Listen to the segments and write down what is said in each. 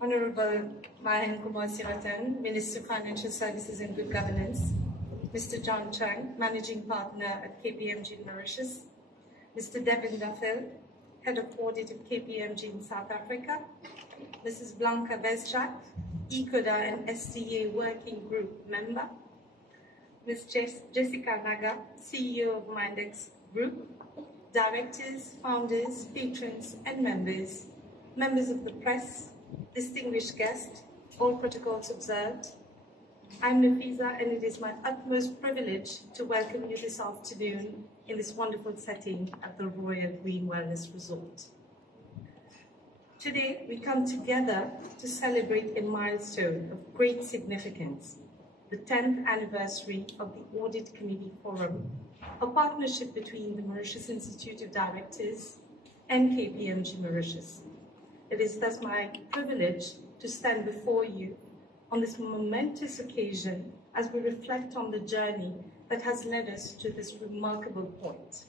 Honorable Maurice Info, Minister of Financial Services and Good Governance, Mr. John Chang, Managing Partner at KPMG in Mauritius, Mr. Devin Duffel, Head of Audit at KPMG in South Africa, Mrs. Blanca Bezjak, ECODA and SDA Working Group Member, Ms. Jessica Naga, CEO of Mindex Group, Directors, Founders, Patrons and members of the press, distinguished guests, all protocols observed. I'm Nafiza, and it is my utmost privilege to welcome you this afternoon in this wonderful setting at the Royal Green Wellness Resort. Today, we come together to celebrate a milestone of great significance, the 10th anniversary of the Audit Committee Forum, a partnership between the Mauritius Institute of Directors and KPMG Mauritius. It is thus my privilege to stand before you on this momentous occasion as we reflect on the journey that has led us to this remarkable point.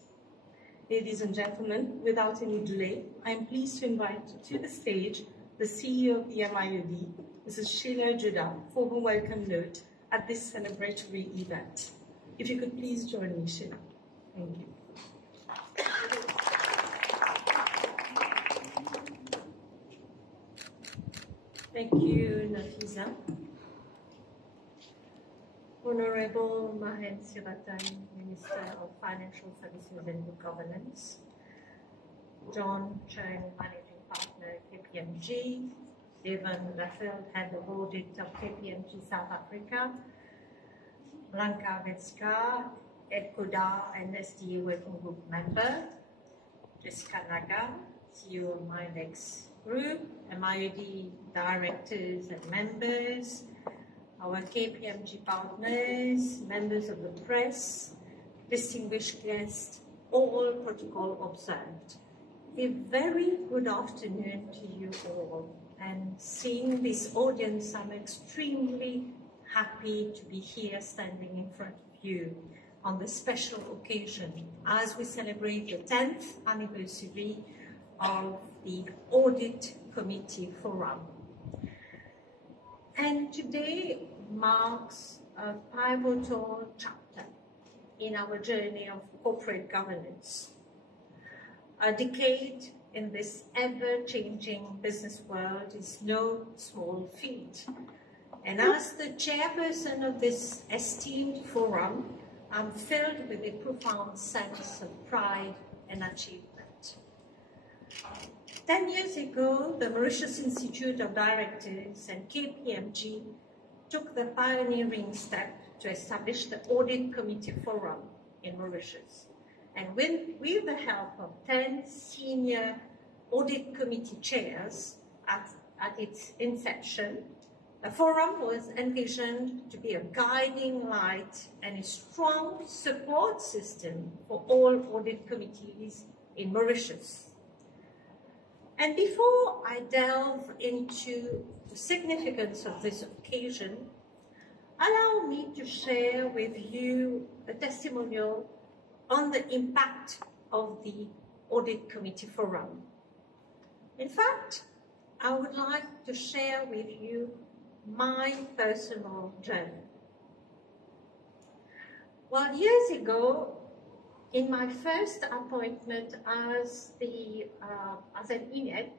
Ladies and gentlemen, without any delay, I am pleased to invite to the stage the CEO of the MIoD, Mrs. Sheila Judah, for her welcome note at this celebratory event. If you could please join me, Sheila. Thank you. Thank you, Nafiza. Honorable Maurice Info, Minister of Financial Services and Good Governance, John Chang, Managing Partner at KPMG, Devin Duffel, Head of Audit of KPMG South Africa, Blanca Bezjak, ECODA and SDA Working Group Member, Jessica Naga, CEO of Mindex Group, MIoD Directors and members, our KPMG partners, members of the press, distinguished guests, all protocol observed. A very good afternoon to you all. And seeing this audience, I'm extremely happy to be here standing in front of you on this special occasion as we celebrate the 10th anniversary of the Audit Committee Forum. And today marks a pivotal chapter in our journey of corporate governance. A decade in this ever-changing business world is no small feat. And as the chairperson of this esteemed forum, I'm filled with a profound sense of pride and achievement. 10 years ago, the Mauritius Institute of Directors and KPMG took the pioneering step to establish the Audit Committee Forum in Mauritius. And with the help of 10 senior Audit Committee chairs at its inception, the forum was envisioned to be a guiding light and a strong support system for all audit committees in Mauritius. And before I delve into the significance of this occasion, allow me to share with you a testimonial on the impact of the Audit Committee Forum. In fact, I would like to share with you my personal journey. Well, years ago, in my first appointment as an INET,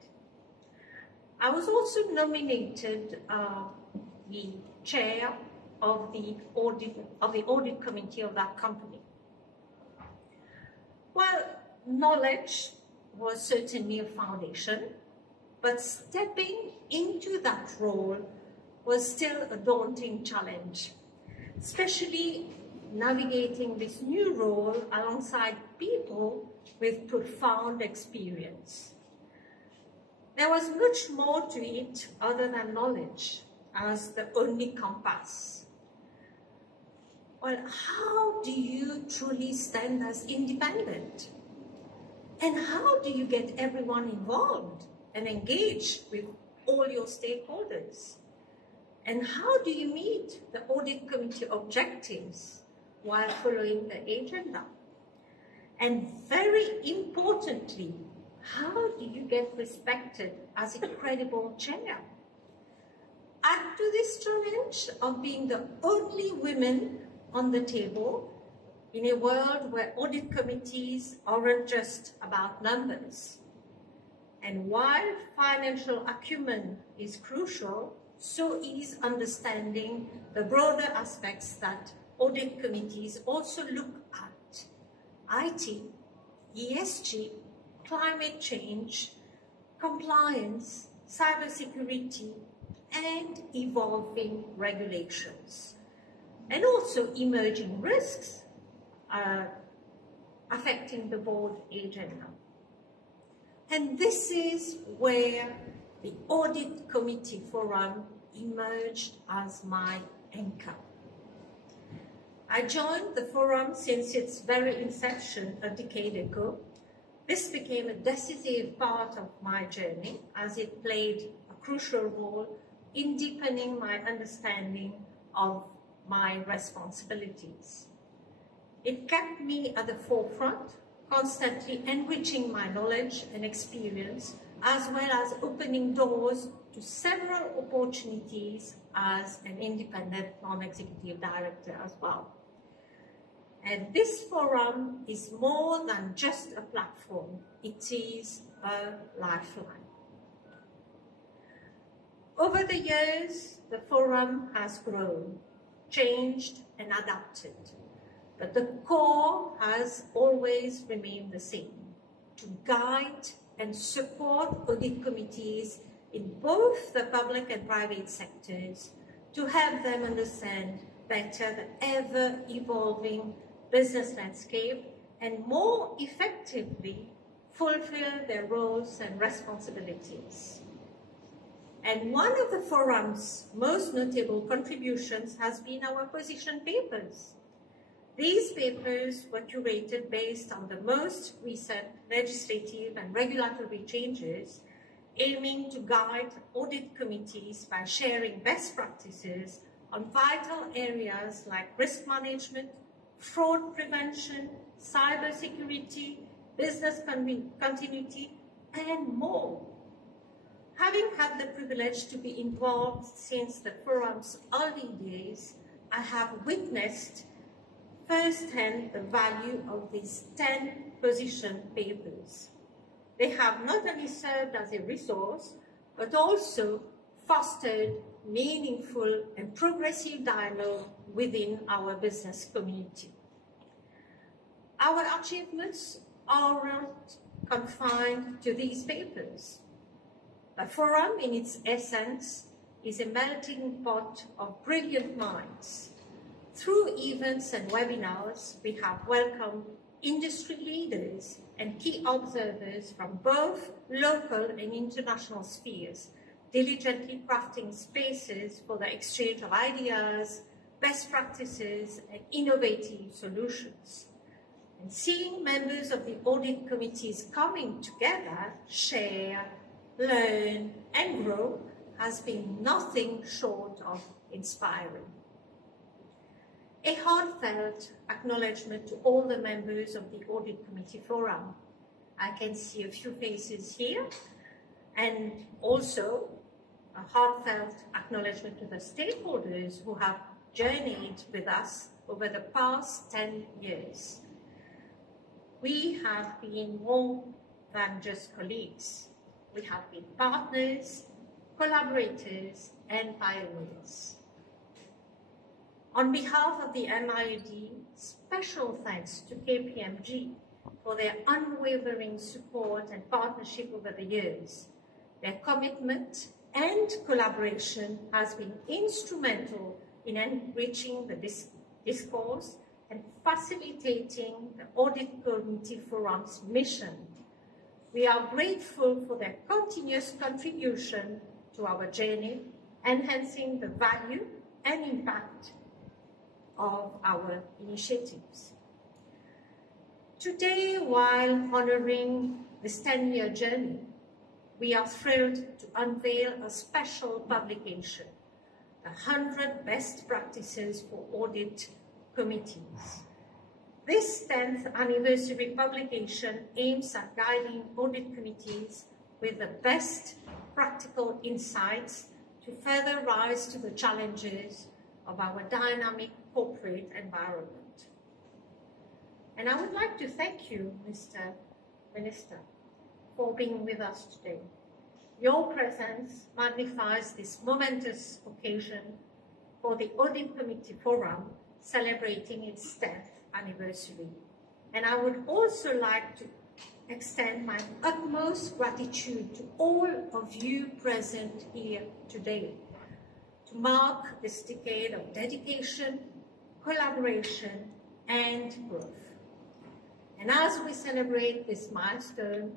I was also nominated the chair of the audit committee of that company. Well, knowledge was certainly a foundation, but stepping into that role was still a daunting challenge, especially navigating this new role alongside people with profound experience. There was much more to it other than knowledge as the only compass. Well, how do you truly stand as independent? And how do you get everyone involved and engaged with all your stakeholders? And how do you meet the audit committee objectives while following the agenda? And very importantly, how do you get respected as a credible chair? add to this challenge of being the only women on the table in a world where audit committees aren't just about numbers. And while financial acumen is crucial, so is understanding the broader aspects that audit committees also look at: IT, ESG, climate change, compliance, cybersecurity, and evolving regulations, and also emerging risks affecting the board agenda. And this is where the Audit Committee Forum emerged as my anchor. I joined the forum since its very inception a decade ago. This became a decisive part of my journey as it played a crucial role in deepening my understanding of my responsibilities. It kept me at the forefront, constantly enriching my knowledge and experience, as well as opening doors to several opportunities as an independent non-executive director as well. And this forum is more than just a platform, it is a lifeline. Over the years, the forum has grown, changed, and adapted. But the core has always remained the same: to guide and support audit committees in both the public and private sectors, to help them understand better the ever-evolving business landscape and more effectively fulfill their roles and responsibilities. And one of the forum's most notable contributions has been our position papers. These papers were curated based on the most recent legislative and regulatory changes, aiming to guide audit committees by sharing best practices on vital areas like risk management, fraud prevention, cybersecurity, business continuity, and more. Having had the privilege to be involved since the forum's early days, I have witnessed firsthand the value of these 10 position papers. They have not only served as a resource, but also fostered meaningful and progressive dialogue within our business community. Our achievements aren't confined to these papers. The forum, in its essence, is a melting pot of brilliant minds. Through events and webinars, we have welcomed industry leaders and key observers from both local and international spheres, diligently crafting spaces for the exchange of ideas, best practices, and innovative solutions. And seeing members of the audit committees coming together, share, learn, and grow has been nothing short of inspiring. A heartfelt acknowledgement to all the members of the Audit Committee Forum. I can see a few faces here, and also a heartfelt acknowledgement to the stakeholders who have journeyed with us over the past 10 years. We have been more than just colleagues. We have been partners, collaborators, and pioneers. On behalf of the MIoD, special thanks to KPMG for their unwavering support and partnership over the years. Their commitment and collaboration has been instrumental in enriching the discourse and facilitating the Audit Committee Forum's mission. We are grateful for their continuous contribution to our journey, enhancing the value and impact of our initiatives. Today, while honoring this 10-year journey, we are thrilled to unveil a special publication, the 100 Best Practices for Audit Committees. This 10th anniversary publication aims at guiding audit committees with the best practical insights to further rise to the challenges of our dynamic corporate environment. And I would like to thank you, Mr. Minister, for being with us today. Your presence magnifies this momentous occasion for the Audit Committee Forum celebrating its 10th anniversary. And I would also like to extend my utmost gratitude to all of you present here today to mark this decade of dedication, collaboration, and growth. And as we celebrate this milestone,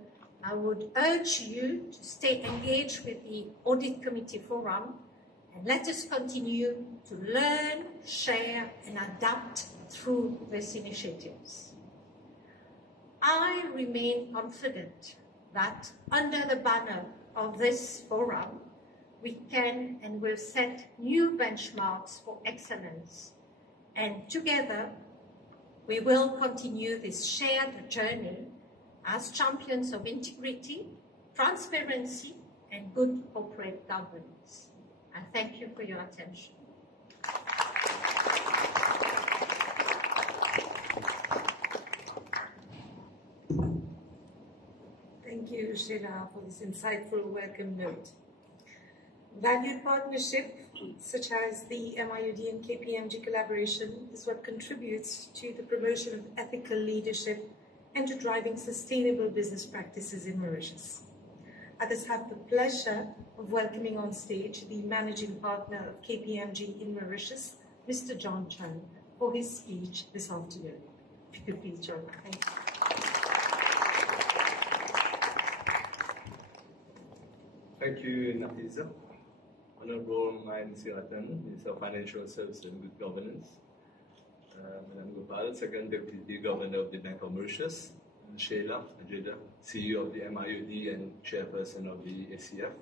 I would urge you to stay engaged with the Audit Committee Forum and let us continue to learn, share, and adapt through these initiatives. I remain confident that under the banner of this forum, we can and will set new benchmarks for excellence. And together, we will continue this shared journey as champions of integrity, transparency, and good corporate governance. I thank you for your attention. Thank you, Sheila, for this insightful welcome note. Valued partnership, such as the MIoD and KPMG collaboration, is what contributes to the promotion of ethical leadership and to driving sustainable business practices in Mauritius. I thus have the pleasure of welcoming on stage the managing partner of KPMG in Mauritius, Mr. John Chung, for his speech this afternoon. If you could please join me. Thank you. Thank you, Nafisa. Honorable Maurice Info, Minister of Financial Services and Good Governance, Madam Gopal, Second Deputy Governor of the Bank of Mauritius, Sheila Ajeda, CEO of the MIoD and Chairperson of the ACF,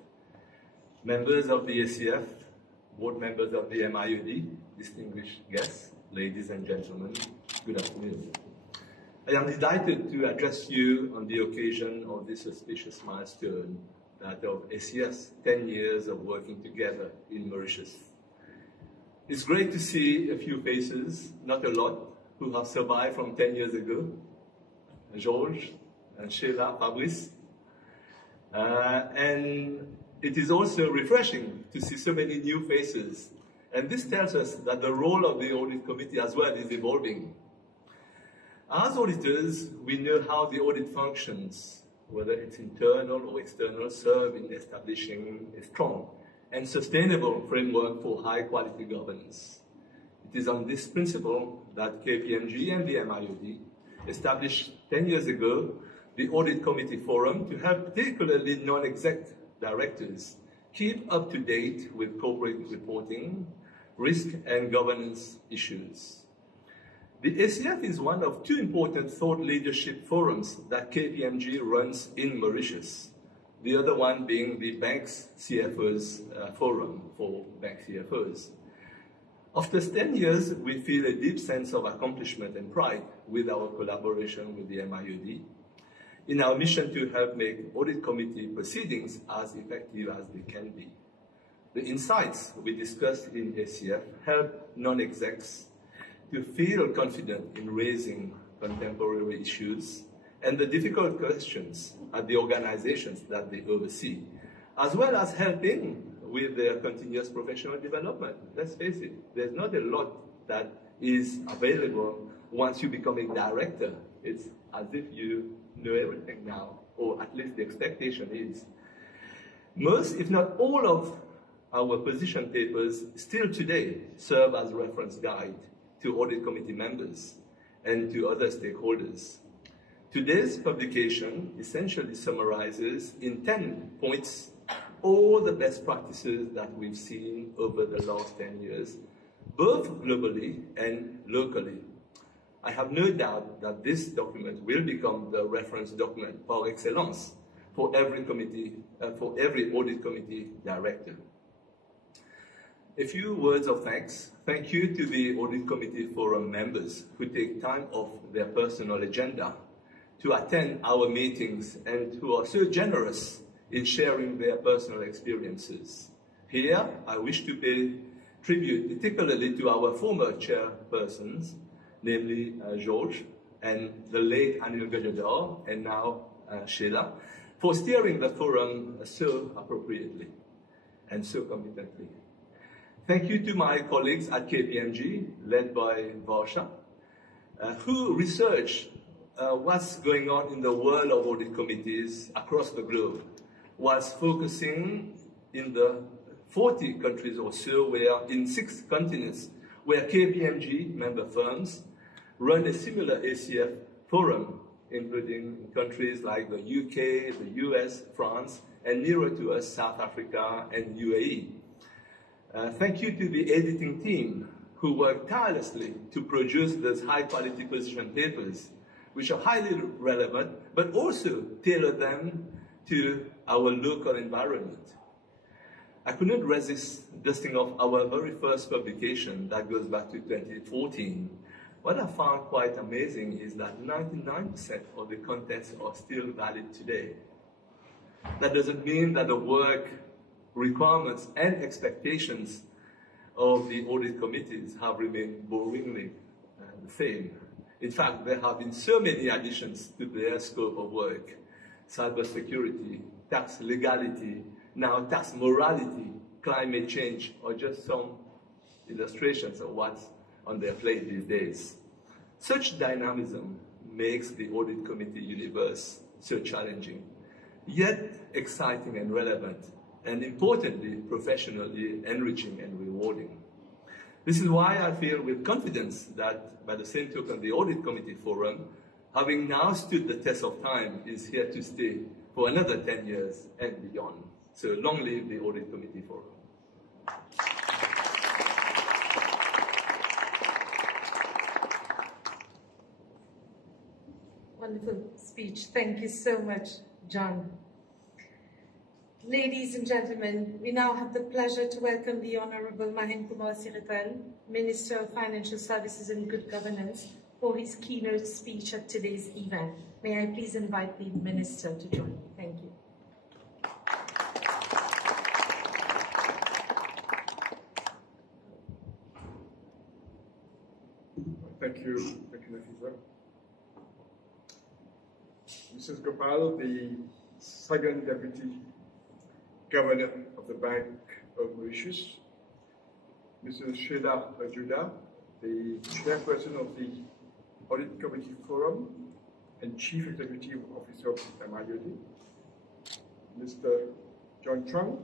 members of the ACF, board members of the MIoD, distinguished guests, ladies and gentlemen, good afternoon. I am delighted to address you on the occasion of this auspicious milestone, that of ACF's 10 years of working together in Mauritius. It's great to see a few faces, not a lot, who have survived from 10 years ago. Georges and Sheila, Fabrice. And it is also refreshing to see so many new faces. And this tells us that the role of the Audit Committee as well is evolving. As auditors, we know how the audit functions, whether it's internal or external, serve in establishing a strong and sustainable framework for high-quality governance. It is on this principle that KPMG and the MIoD established 10 years ago the Audit Committee Forum to help particularly non-exec directors keep up to date with corporate reporting, risk and governance issues. The ACF is one of two important thought leadership forums that KPMG runs in Mauritius, the other one being the Bank's CFOs Forum for bank CFOs. After 10 years, we feel a deep sense of accomplishment and pride with our collaboration with the MIoD in our mission to help make Audit Committee proceedings as effective as they can be. The insights we discussed in ACF help non-execs to feel confident in raising contemporary issues and the difficult questions at the organizations that they oversee, as well as helping with their continuous professional development. Let's face it, there's not a lot that is available once you become a director. It's as if you know everything now, or at least the expectation is. Most, if not all of our position papers still today serve as reference guide to Audit Committee members and to other stakeholders. Today's publication essentially summarizes in 10 points all the best practices that we've seen over the last 10 years, both globally and locally. I have no doubt that this document will become the reference document par excellence for every committee, for every Audit Committee director. A few words of thanks. Thank you to the Audit Committee Forum members who take time off their personal agenda to attend our meetings and who are so generous in sharing their personal experiences. Here, I wish to pay tribute particularly to our former chairpersons, namely George and the late Anil Gajador, and now Sheila, for steering the forum so appropriately and so competently. Thank you to my colleagues at KPMG, led by Varsha, who research what's going on in the world of audit committees across the globe, whilst focusing in the 40 countries or so, where in 6 continents, where KPMG member firms run a similar ACF forum, including countries like the UK, the US, France, and nearer to us, South Africa and UAE. Thank you to the editing team who worked tirelessly to produce those high-quality position papers, which are highly relevant, but also tailor them to our local environment. I could not resist dusting off our very first publication that goes back to 2014. What I found quite amazing is that 99% of the contents are still valid today. That doesn't mean that the work, requirements, and expectations of the audit committees have remained boringly the same. In fact, there have been so many additions to their scope of work: cybersecurity, tax legality, now tax morality, climate change, or just some illustrations of what's on their plate these days. Such dynamism makes the audit committee universe so challenging, yet exciting and relevant, and importantly, professionally enriching and rewarding. This is why I feel with confidence that, by the same token, the Audit Committee Forum, having now stood the test of time, is here to stay for another 10 years and beyond. So long live the Audit Committee Forum. Wonderful speech. Thank you so much, John. Ladies and gentlemen, we now have the pleasure to welcome the Honorable Mahen Kumar Siratan, Minister of Financial Services and Good Governance, for his keynote speech at today's event. May I please invite the Minister to join me. Thank you. Thank you, Nafisa. Mrs. Gopal, the second Deputy Governor of the Bank of Mauritius, Mrs. Sheila Ajuda, the Chairperson of the Audit Committee Forum and Chief Executive Officer of MIoD, Mr. John Chung,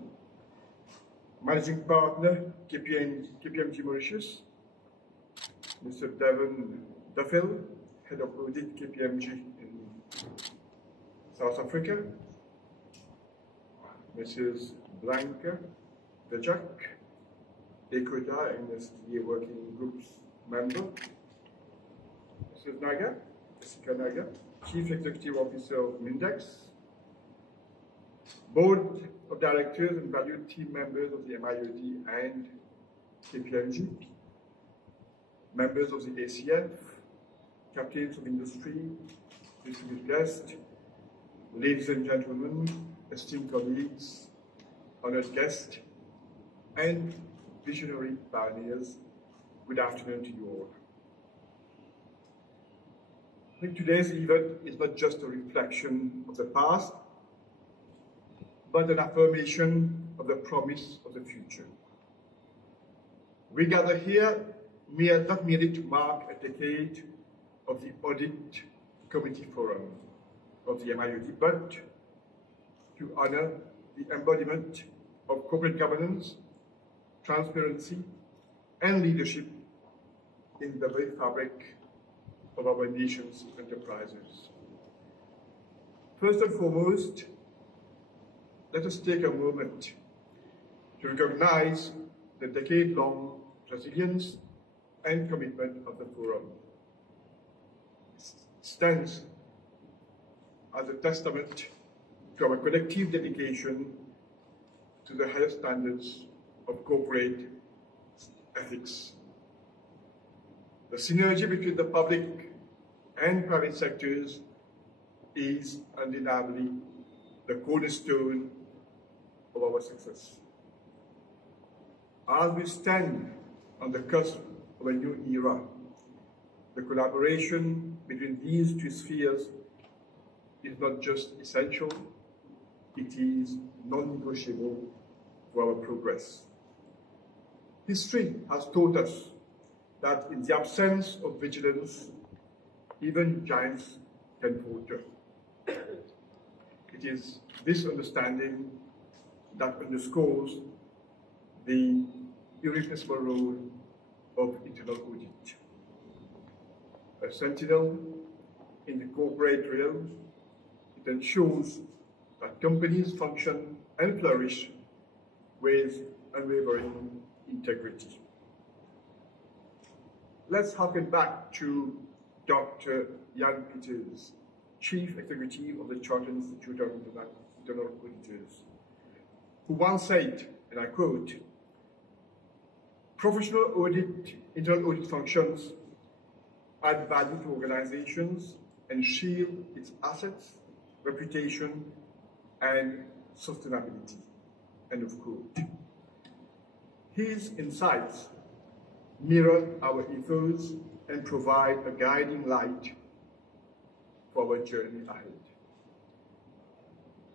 Managing Partner, KPMG Mauritius, Mr. Devin Duffel, Head of Audit KPMG in South Africa, Mrs. Blanca Dejak, Equita and SDA Working Group's member, Mrs. Naga, Jessica Naga, Chief Executive Officer of Mindex, Board of Directors and valued team members of the MIoD and KPMG, members of the ACF, captains of industry, distinguished guests, ladies and gentlemen, esteemed colleagues, honored guests, and visionary pioneers, good afternoon to you all. I think today's event is not just a reflection of the past, but an affirmation of the promise of the future. We gather here not merely to mark a decade of the Audit Committee Forum of the MIoD, but to honor the embodiment of corporate governance, transparency, and leadership in the very fabric of our nation's enterprises. First and foremost, let us take a moment to recognize the decade-long resilience and commitment of the Forum. It stands as a testament to our collective dedication to the highest standards of corporate ethics. The synergy between the public and private sectors is undeniably the cornerstone of our success. As we stand on the cusp of a new era, the collaboration between these two spheres is not just essential, it is non-negotiable for our progress. History has taught us that in the absence of vigilance, even giants can falter. It is this understanding that underscores the irreplaceable role of internal audit. A sentinel in the corporate realm, it ensures that companies function and flourish with unwavering integrity. Let's harken back to Dr. Jan Peters, Chief Executive of the Chartered Institute of Internal Auditors, who once said, and I quote, "Professional audit, internal audit functions add value to organizations and shield its assets, reputation, and sustainability." End of quote. His insights mirror our ethos and provide a guiding light for our journey ahead.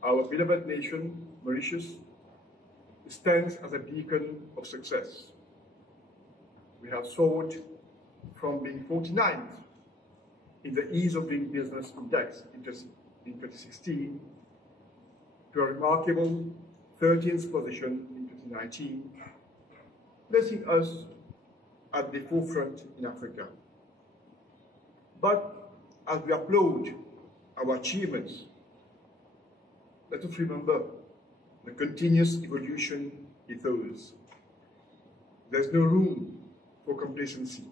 Our beloved nation, Mauritius, stands as a beacon of success. We have soared from being 49th in the Ease of Doing Business Index in 2016 to a remarkable 13th position in 2019, placing us at the forefront in Africa. But as we applaud our achievements, let us remember the continuous evolution ethos. There's no room for complacency.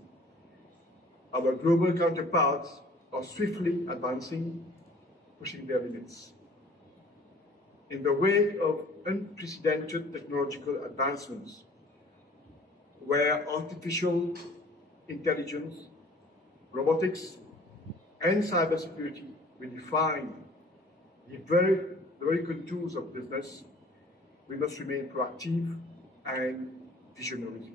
Our global counterparts are swiftly advancing, pushing their limits. In the wake of unprecedented technological advancements, where artificial intelligence, robotics, and cybersecurity will define the very contours of business, we must remain proactive and visionary.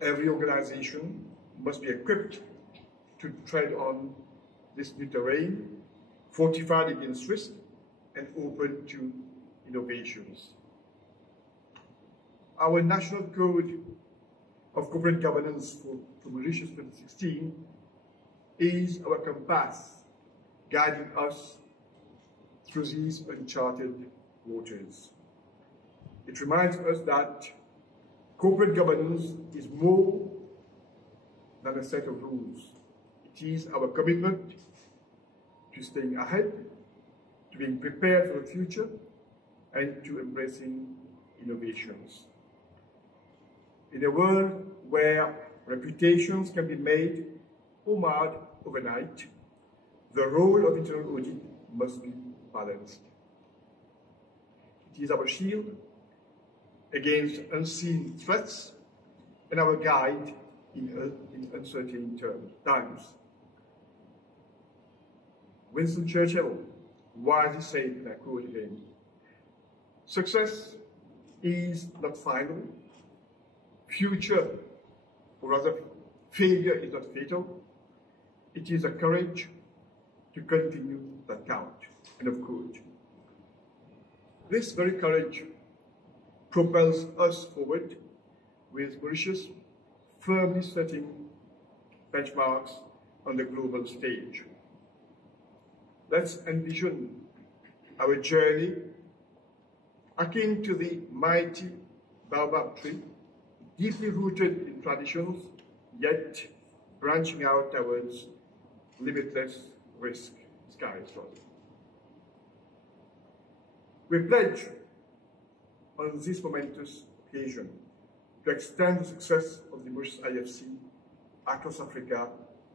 Every organization must be equipped to tread on this new terrain, fortified against risk, and open to innovations. Our National Code of Corporate Governance for Mauritius 2016 is our compass, guiding us through these uncharted waters. It reminds us that corporate governance is more than a set of rules. It is our commitment to staying ahead, to being prepared for the future, and to embracing innovations. In a world where reputations can be made or marred overnight, the role of internal audit must be balanced. It is our shield against unseen threats and our guide in uncertain times. Winston Churchill wisely said, and I quote again, "Success is not final, future, or rather failure is not fatal. It is a courage to continue that count." End of quote. This very courage propels us forward, with Mauritius firmly setting benchmarks on the global stage. Let's envision our journey akin to the mighty baobab tree, deeply rooted in traditions, yet branching out towards limitless risk skies. We pledge on this momentous occasion to extend the success of the Mauritius IFC across Africa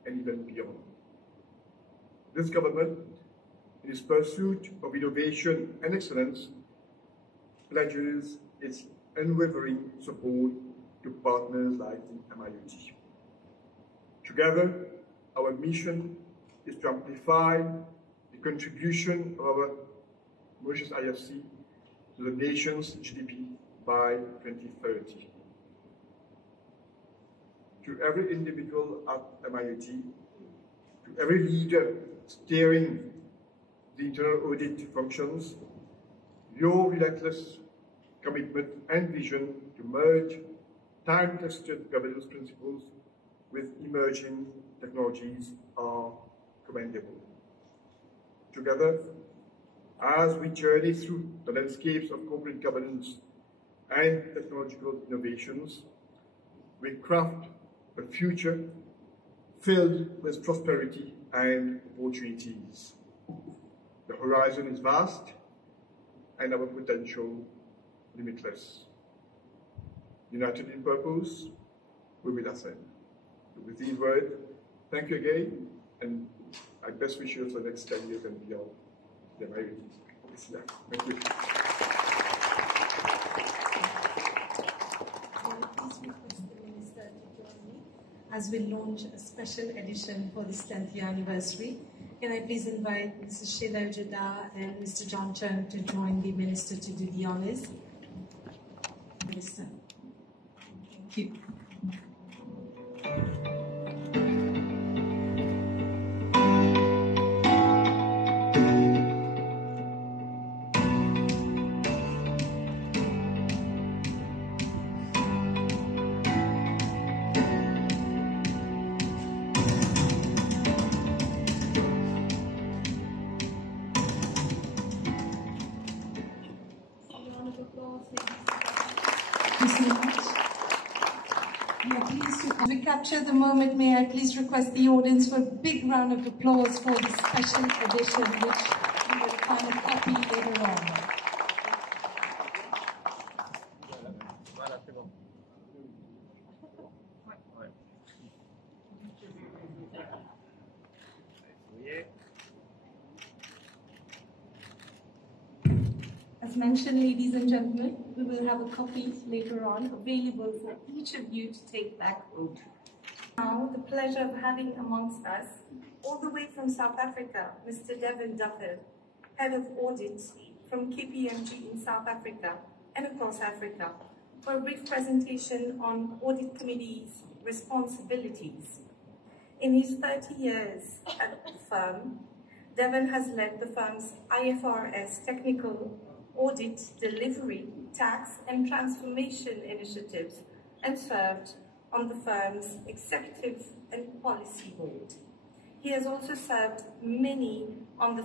and even beyond. This government, in its pursuit of innovation and excellence, pledges its unwavering support to partners like the MIoD. Together, our mission is to amplify the contribution of our Mauritius IFC to the nation's GDP by 2030. To every individual at MIoD, to every leader steering the internal audit functions, your relentless commitment and vision to merge time-tested governance principles with emerging technologies are commendable. Together, as we journey through the landscapes of corporate governance and technological innovations, we craft a future filled with prosperity and opportunities. The horizon is vast and our potential limitless. United in purpose, we will ascend. With these words, thank you again, and I best wish you for the next 10 years and beyond. Thank you. As we launch a special edition for this 10th year anniversary. Can I please invite Mrs. Sheila Ojeda and Mr. John Chung to join the Minister to do the honors? Minister. Thank you. As we capture the moment, may I please request the audience for a big round of applause for this special edition, which you will find a copy later on. As mentioned, ladies and gentlemen, we will have a copy later on available for each of you to take back home. Now, the pleasure of having amongst us, all the way from South Africa, Mr. Devin Duffel, Head of Audit from KPMG in South Africa and across Africa, for a brief presentation on Audit Committee's responsibilities. In his 30 years at the firm, Devin has led the firm's IFRS technical audit, delivery, tax, and transformation initiatives, and served on the firm's executive and policy board. He has also served many of the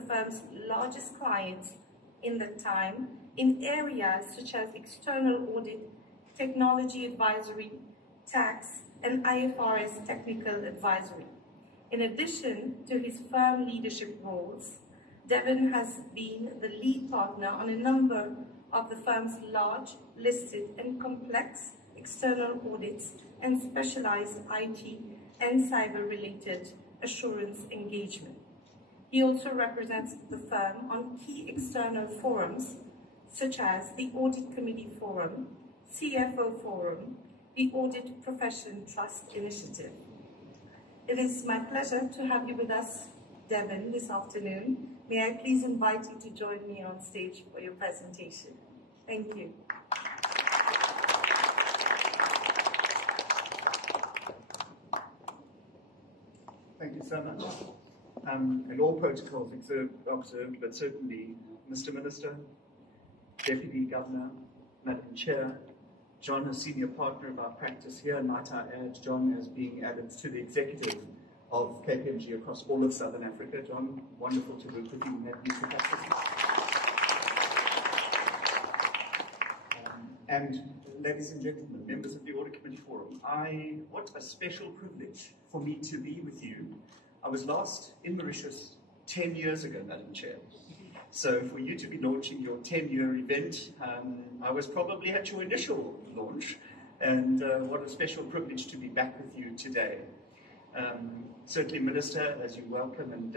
firm's largest clients in that time in areas such as external audit, technology advisory, tax, and IFRS technical advisory. In addition to his firm leadership roles, Devin has been the lead partner on a number of the firm's large, listed, and complex external audits and specialized IT and cyber-related assurance engagement. He also represents the firm on key external forums, such as the Audit Committee Forum, CFO Forum, the Audit Profession Trust Initiative. It is my pleasure to have you with us, Devin, this afternoon. May I please invite you to join me on stage for your presentation. Thank you. Thank you so much. And all protocols observed, but certainly Mr. Minister, Deputy Governor, Madam Chair, John, a senior partner of our practice here, and might I add, John as being added to the executive of KPMG across all of Southern Africa. John, wonderful to work with you in that new capacity. And ladies and gentlemen, members of the Audit Committee Forum, what a special privilege for me to be with you. I was last in Mauritius 10 years ago, Madam Chair. So for you to be launching your 10-year event, I was probably at your initial launch, and what a special privilege to be back with you today. Certainly, Minister, as you welcome, and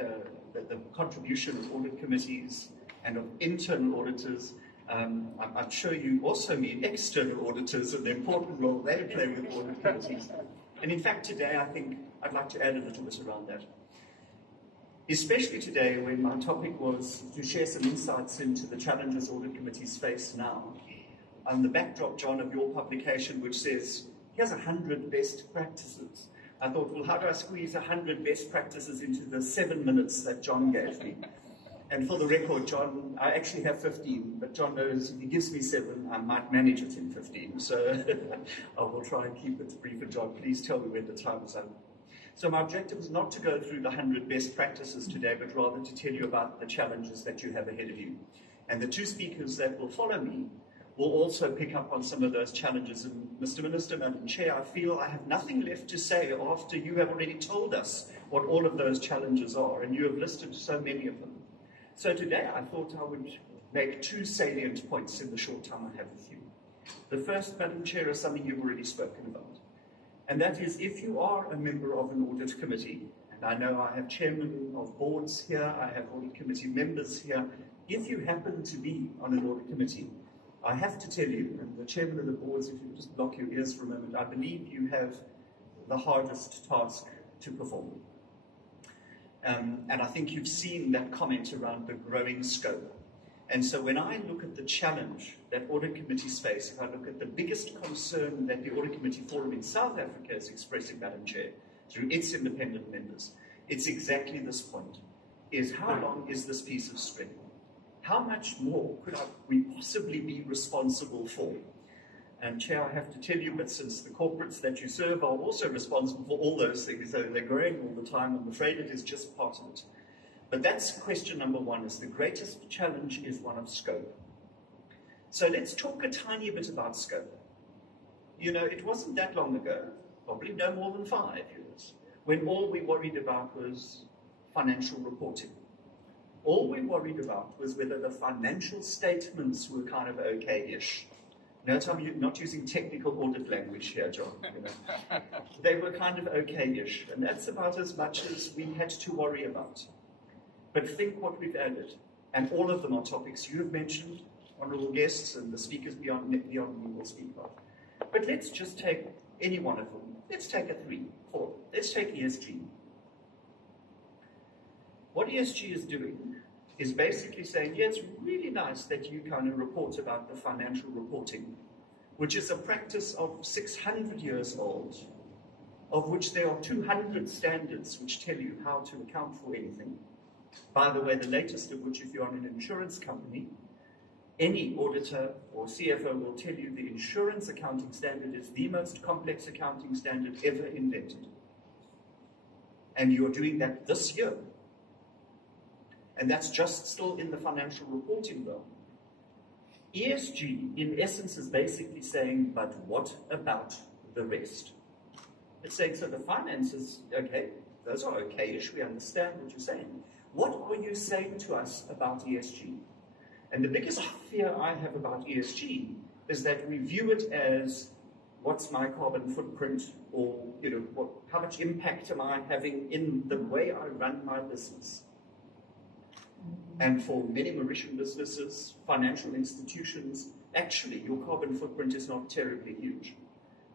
the contribution of audit committees and of internal auditors, I'm sure you also mean external auditors and the important role they play with audit committees. And in fact, today, I think I'd like to add a little bit around that. especially today when my topic was to share some insights into the challenges audit committees face now. On the backdrop, John, of your publication, which says, here's 100 best practices. I thought, well, how do I squeeze 100 best practices into the 7 minutes that John gave me? And for the record, John, I actually have 15, but John knows if he gives me 7, I might manage it in 15. So I will try and keep it brief. And John, please tell me when the time is up. So my objective is not to go through the 100 best practices today, but rather to tell you about the challenges that you have ahead of you. And the 2 speakers that will follow me will also pick up on some of those challenges. And Mr. Minister, Madam Chair, I feel I have nothing left to say after you have already told us what all of those challenges are, and you have listed so many of them. So today I thought I would make 2 salient points in the short time I have with you. The first, Madam Chair, is something you've already spoken about. And that is, if you are a member of an audit committee, and I know I have chairmen of boards here, I have audit committee members here, if you happen to be on an audit committee, I have to tell you, and the chairman of the boards, if you just block your ears for a moment, I believe you have the hardest task to perform. And I think you've seen that comment around the growing scope. And so when I look at the challenge that audit committees face, if I look at the biggest concern that the Audit Committee Forum in South Africa is expressing, Madam Chair, through its independent members, it's exactly this point, is how long is this piece of string? How much more could we possibly be responsible for? And Chair, I have to tell you, but since the corporates that you serve are also responsible for all those things, so they're growing all the time, I'm afraid it is just part of it. But that's question number 1, is the greatest challenge is one of scope. So let's talk a tiny bit about scope. You know, it wasn't that long ago, probably no more than 5 years, when all we worried about was financial reporting. All we worried about was whether the financial statements were kind of okay-ish. Note I'm not using technical audit language here, John. You know. They were kind of okay-ish, and that's about as much as we had to worry about. But think what we've added, and all of them are topics you have mentioned, honourable guests, and the speakers beyond me will speak of. But let's just take any one of them. Let's take a 3, 4. Let's take ESG. What ESG is doing is basically saying, yeah, it's really nice that you kind of report about the financial reporting, which is a practice of 600 years old, of which there are 200 standards which tell you how to account for anything. By the way, the latest of which, if you're on an insurance company, any auditor or CFO will tell you the insurance accounting standard is the most complex accounting standard ever invented. And you're doing that this year. And that's just still in the financial reporting realm. ESG, in essence, is basically saying, but what about the rest? It's saying, so the finances, okay, those are okay-ish, we understand what you're saying. What are you saying to us about ESG? And the biggest fear I have about ESG is that we view it as, what's my carbon footprint, or how much impact am I having in the way I run my business? And for many Mauritian businesses, financial institutions, actually your carbon footprint is not terribly huge.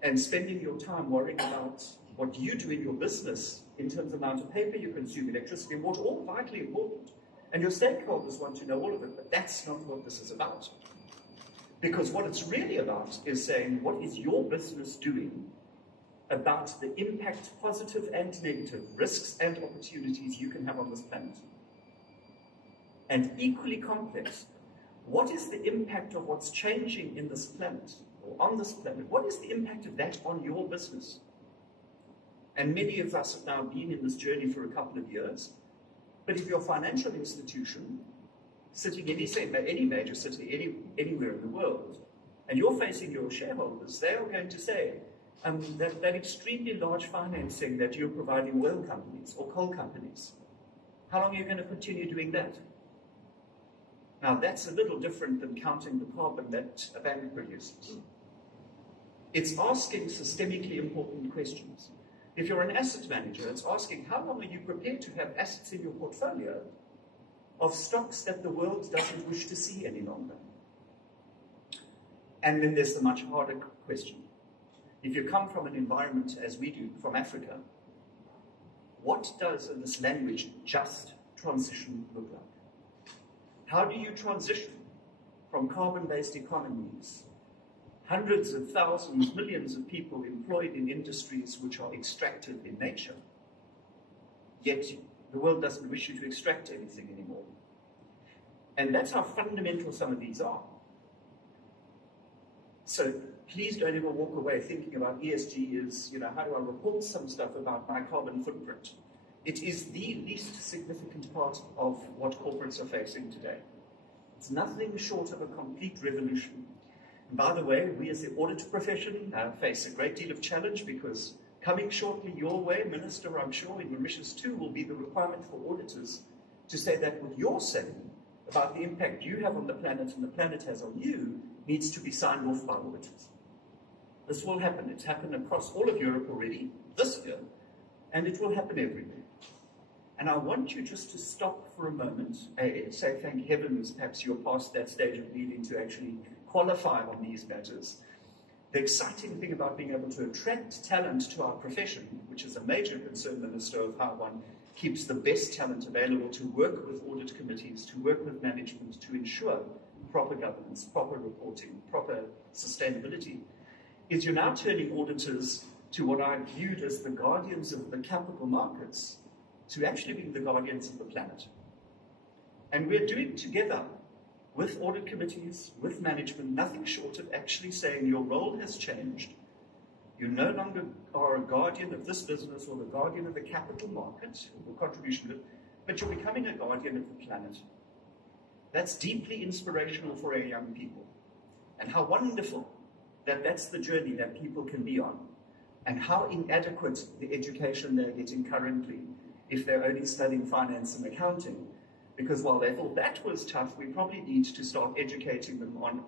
And spending your time worrying about what you do in your business in terms of the amount of paper you consume, electricity and water, all vitally important. And your stakeholders want to know all of it, but that's not what this is about. Because what it's really about is saying, what is your business doing about the impact, positive and negative, risks and opportunities you can have on this planet? And equally complex, what is the impact of what's changing in this planet, or on this planet? What is the impact of that on your business? And many of us have now been in this journey for a couple of years. But if you're a financial institution, sitting in any major city, anywhere in the world, and you're facing your shareholders, they are going to say that extremely large financing that you're providing oil companies or coal companies, how long are you going to continue doing that? Now, that's a little different than counting the carbon that a bank produces. It's asking systemically important questions. If you're an asset manager, it's asking, how long are you prepared to have assets in your portfolio of stocks that the world doesn't wish to see any longer? And then there's the much harder question. If you come from an environment, as we do, from Africa, what does, in this language, just transition look like? How do you transition from carbon-based economies, hundreds of thousands, millions of people employed in industries which are extractive in nature, yet the world doesn't wish you to extract anything anymore? And that's how fundamental some of these are. So please don't ever walk away thinking about ESG as, how do I report some stuff about my carbon footprint? It is the least significant part of what corporates are facing today. It's nothing short of a complete revolution. And by the way, we as the audit profession face a great deal of challenge because coming shortly your way, Minister, I'm sure in Mauritius too, will be the requirement for auditors to say that what you're saying about the impact you have on the planet and the planet has on you needs to be signed off by auditors. This will happen. It's happened across all of Europe already this year, and it will happen everywhere. And I want you just to stop for a moment, say thank heavens perhaps you're past that stage of needing to actually qualify on these matters. The exciting thing about being able to attract talent to our profession, which is a major concern, Minister, of how one keeps the best talent available to work with audit committees, to work with management, to ensure proper governance, proper reporting, proper sustainability, is you're now turning auditors to what I viewed as the guardians of the capital markets to actually being the guardians of the planet. And we're doing together with audit committees, with management, nothing short of actually saying your role has changed. You no longer are a guardian of this business or the guardian of the capital market, or contribution to it, but you're becoming a guardian of the planet. That's deeply inspirational for our young people. And how wonderful that that's the journey that people can be on. And how inadequate the education they're getting currently if they're only studying finance and accounting. Because while they thought that was tough, we probably need to start educating them on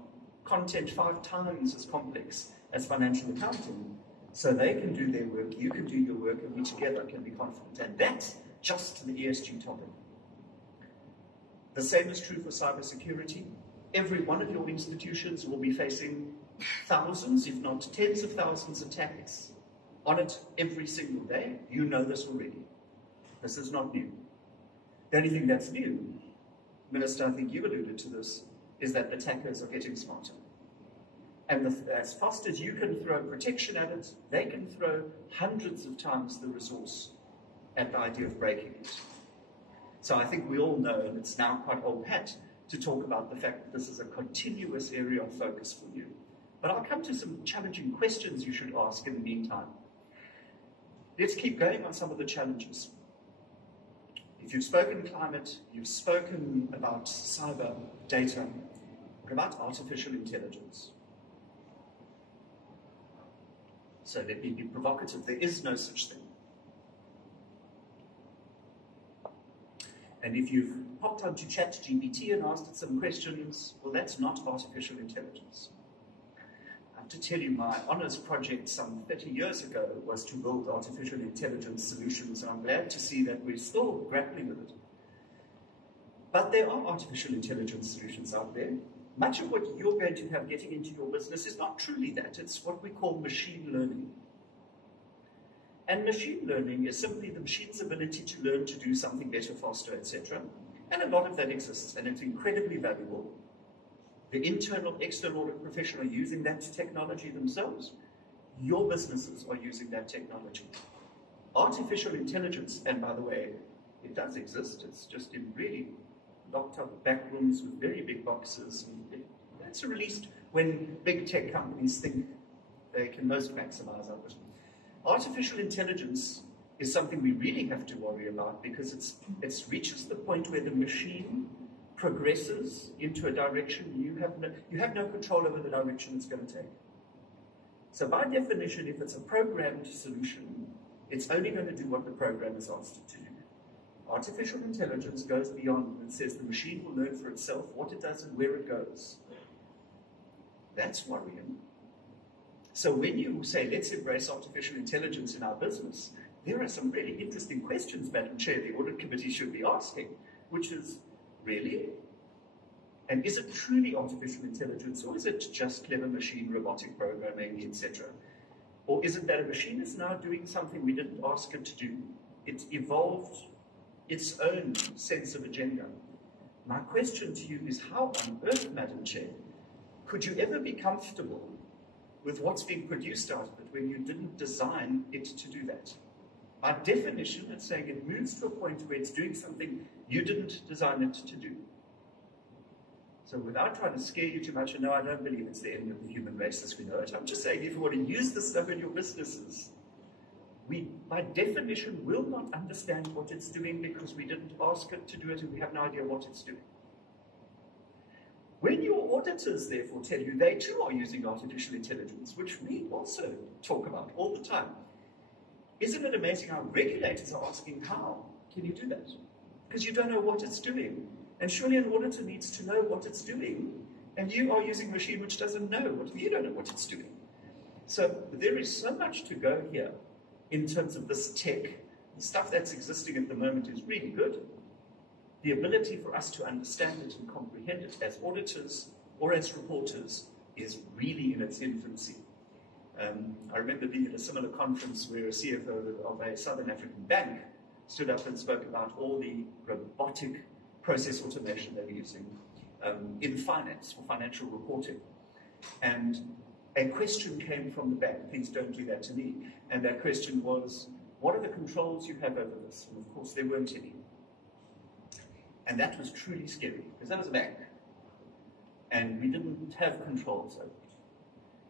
content 5 times as complex as financial accounting, so they can do their work, you can do your work, and we together can be confident. And that's just the ESG topic. The same is true for cybersecurity. Every one of your institutions will be facing thousands, if not tens of thousands, attacks on it every single day. You know this already. This is not new. The only thing that's new, Minister, I think you alluded to this, is that attackers are getting smarter. And as fast as you can throw protection at it, they can throw hundreds of times the resource at the idea of breaking it. So I think we all know, and it's now quite old hat, to talk about the fact that this is a continuous area of focus for you. But I'll come to some challenging questions you should ask in the meantime. Let's keep going on some of the challenges. If you've spoken climate, you've spoken about cyber data, what about artificial intelligence? So let me be provocative. There is no such thing. And if you've popped onto ChatGPT and asked it some questions, well, that's not artificial intelligence. I have to tell you, my honours project some 30 years ago was to build artificial intelligence solutions, and I'm glad to see that we're still grappling with it. But there are artificial intelligence solutions out there. Much of what you're going to have getting into your business is not truly that. It's what we call machine learning. And machine learning is simply the machine's ability to learn to do something better, faster, etc. And a lot of that exists, and it's incredibly valuable. The internal, external audit professional are using that technology themselves. Your businesses are using that technology. Artificial intelligence, and by the way, it does exist. It's just in really locked up back rooms with very big boxes. And that's released when big tech companies think they can most maximize out of it. Artificial intelligence is something we really have to worry about because it reaches the point where the machine progresses into a direction you have no control over the direction it's going to take. So by definition, if it's a programmed solution, it's only going to do what the program is asked it to do. Artificial intelligence goes beyond and says the machine will learn for itself what it does and where it goes. That's worrying. So when you say, let's embrace artificial intelligence in our business, there are some really interesting questions, Madam Chair, the Audit Committee should be asking, which is, really? And is it truly artificial intelligence, or is it just clever machine robotic programming, etc.? Or is it that a machine is now doing something we didn't ask it to do? It evolved its own sense of agenda. My question to you is, how on earth, Madam Chair, could you ever be comfortable with what's being produced out of it when you didn't design it to do that? By definition, it's saying it moves to a point where it's doing something you didn't design it to do. So without trying to scare you too much, and no, I don't believe it's the end of the human race as we know it, I'm just saying if you want to use this stuff in your businesses, we, by definition, will not understand what it's doing because we didn't ask it to do it and we have no idea what it's doing. When your auditors, therefore, tell you they too are using artificial intelligence, which we also talk about all the time, isn't it amazing how regulators are asking, how can you do that? Because you don't know what it's doing. And surely an auditor needs to know what it's doing, and you are using a machine which doesn't know what you don't know what it's doing. So there is so much to go here in terms of this tech. The stuff that's existing at the moment is really good. The ability for us to understand it and comprehend it as auditors or as reporters is really in its infancy. I remember being at a similar conference where a CFO of a Southern African bank stood up and spoke about all the robotic process automation they're using in finance for financial reporting. And a question came from the bank, please don't do that to me. And that question was, what are the controls you have over this? And of course there weren't any. And that was truly scary, because that was a bank. And we didn't have controls over it.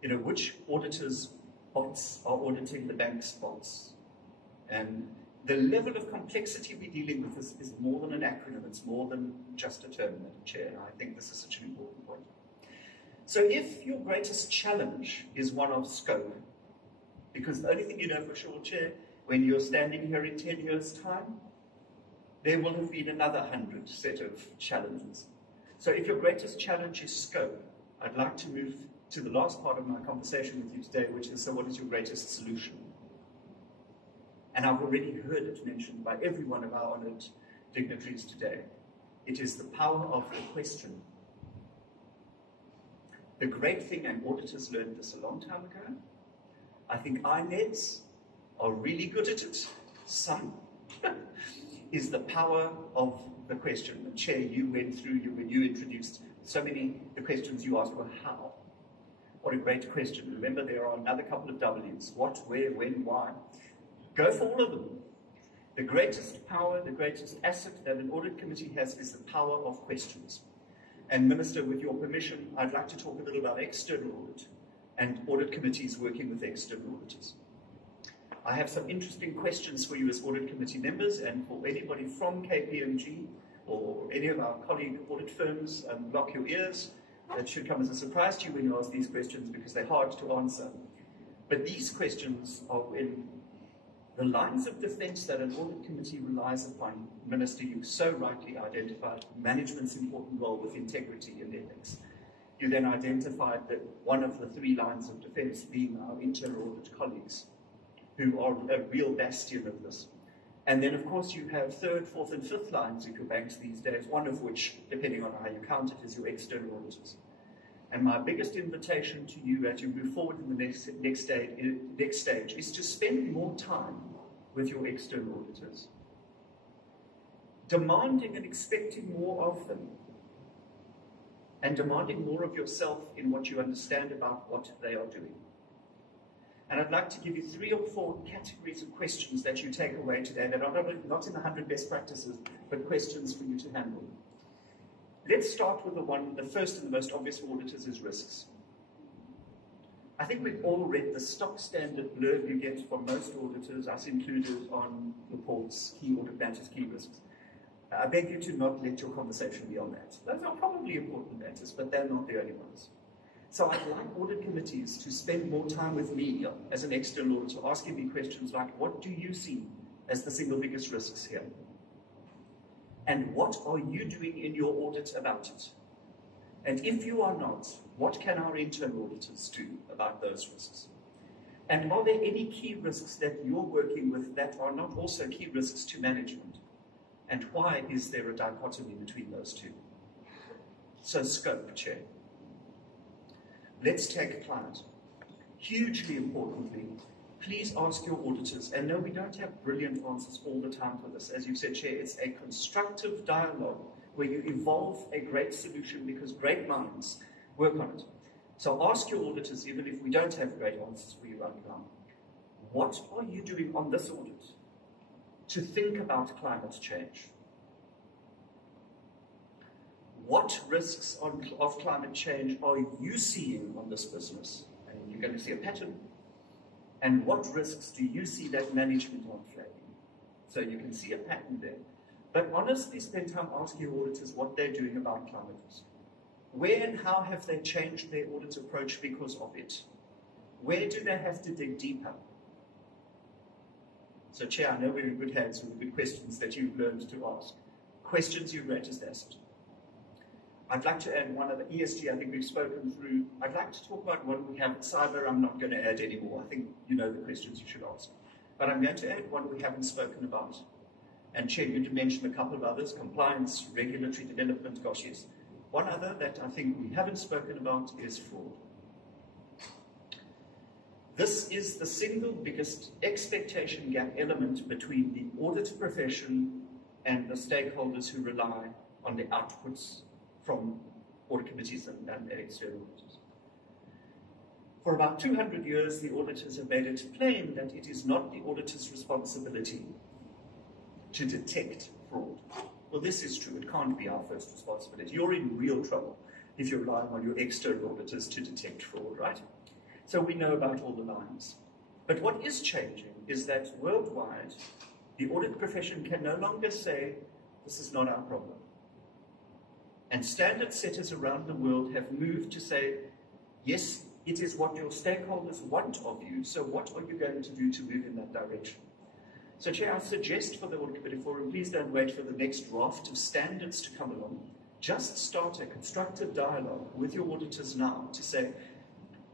You know, which auditors' bots are auditing the bank's bots? And the level of complexity we're dealing with is more than an acronym, it's more than just a term, Madam Chair, and I think this is such an important point. So if your greatest challenge is one of scope, because the only thing you know for sure, Chair, when you're standing here in 10 years' time, there will have been another 100 set of challenges. So if your greatest challenge is scope, I'd like to move to the last part of my conversation with you today, which is, so what is your greatest solution? And I've already heard it mentioned by every one of our honoured dignitaries today. It is the power of the question. The great thing, and auditors learned this a long time ago, I think INEDs are really good at it, some, is the power of the question. The Chair, you went through, when you introduced so many, the questions you asked were how. What a great question. Remember, there are another couple of W's. What, where, when, why. Go for all of them. The greatest power, the greatest asset that an audit committee has is the power of questions. And Minister, with your permission, I'd like to talk a little about external audit and audit committees working with external auditors. I have some interesting questions for you as audit committee members, and for anybody from KPMG or any of our colleague audit firms, block your ears. That should come as a surprise to you when you ask these questions because they're hard to answer. But these questions are in the lines of defense that an audit committee relies upon. Minister, you so rightly identified management's important role with integrity and ethics. You then identified that one of the three lines of defense being our internal audit colleagues, who are a real bastion of this. And then, of course, you have third, fourth, and fifth lines of your banks these days, one of which, depending on how you count it, is your external auditors. And my biggest invitation to you as you move forward in the next stage is to spend more time with your external auditors, demanding and expecting more of them, and demanding more of yourself in what you understand about what they are doing. And I'd like to give you 3 or 4 categories of questions that you take away today that are not in the 100 best practices, but questions for you to handle. Let's start with the first and the most obvious for auditors is risks. I think we've all read the stock standard blurb you get from most auditors, us included, on reports, key audit matters, key risks. I beg you to not let your conversation be on that. Those are probably important matters, but they're not the only ones. So I'd like audit committees to spend more time with me as an external auditor, asking me questions like, what do you see as the single biggest risks here? And what are you doing in your audit about it? And if you are not, what can our internal auditors do about those risks? And are there any key risks that you're working with that are not also key risks to management? And why is there a dichotomy between those two? So scope, Chair. Let's take climate. Hugely importantly, please ask your auditors, and no, we don't have brilliant answers all the time for this. As you've said, Chair, it's a constructive dialogue where you evolve a great solution because great minds work on it. So ask your auditors, even if we don't have great answers for you right now, what are you doing on this audit to think about climate change? What risks of climate change are you seeing on this business? And you're going to see a pattern. And what risks do you see that management aren't flagging? So you can see a pattern there. But honestly, spend time asking your auditors what they're doing about climate risk. Where and how have they changed their audit approach because of it? Where do they have to dig deeper? So, Chair, I know we're in good hands with the good questions that you've learned to ask. Questions your greatest asset. I'd like to add one other ESG. I think we've spoken through. I'd like to talk about one we have. Cyber, I'm not going to add anymore. I think you know the questions you should ask. But I'm going to add one we haven't spoken about. And Chair, you did mention a couple of others, compliance, regulatory development, gosh, yes. One other that I think we haven't spoken about is fraud. This is the single biggest expectation gap element between the audit profession and the stakeholders who rely on the outputs from audit committees and their external auditors. For about 200 years, the auditors have made it plain that it is not the auditor's responsibility to detect fraud. Well, this is true. It can't be our first responsibility. You're in real trouble if you're relying on your external auditors to detect fraud, right? So we know about all the lines. But what is changing is that worldwide, the audit profession can no longer say, this is not our problem. And standard setters around the world have moved to say, yes, it is what your stakeholders want of you, so what are you going to do to move in that direction? So, Chair, I suggest for the Audit Committee Forum, please don't wait for the next draft of standards to come along. Just start a constructive dialogue with your auditors now to say,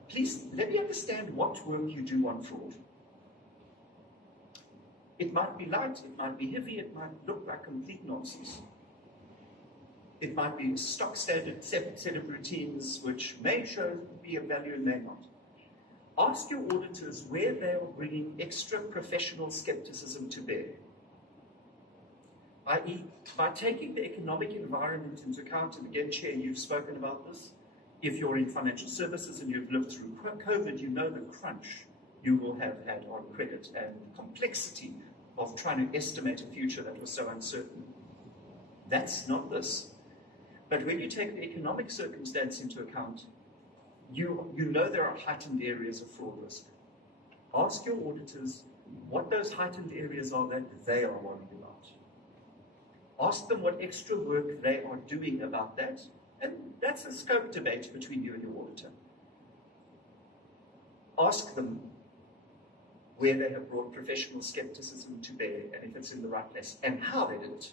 please let me understand what work you do on fraud. It might be light, it might be heavy, it might look like complete nonsense. It might be a stock standard set of routines which may be of value and may not. Ask your auditors where they are bringing extra professional skepticism to bear. I.e., by taking the economic environment into account, and again, Chair, you've spoken about this. If you're in financial services and you've lived through COVID, you know the crunch you will have had on credit and the complexity of trying to estimate a future that was so uncertain. That's not this. But when you take the economic circumstance into account, you know there are heightened areas of fraud risk. Ask your auditors what those heightened areas are that they are worried about. Ask them what extra work they are doing about that, and that's a scope debate between you and your auditor. Ask them where they have brought professional skepticism to bear, and if it's in the right place, and how they did it.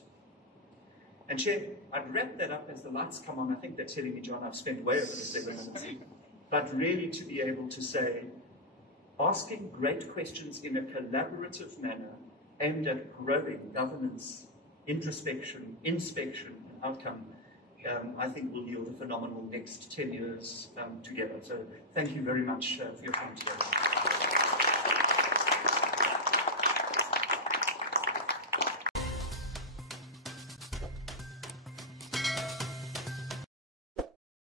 And Chair, I'd wrap that up as the lights come on. I think they're telling me, John, I've spent way over the 7 minutes. But really to be able to say, asking great questions in a collaborative manner aimed at growing governance, introspection, inspection, and outcome, I think will yield a phenomenal next 10 years together. So thank you very much for your time today.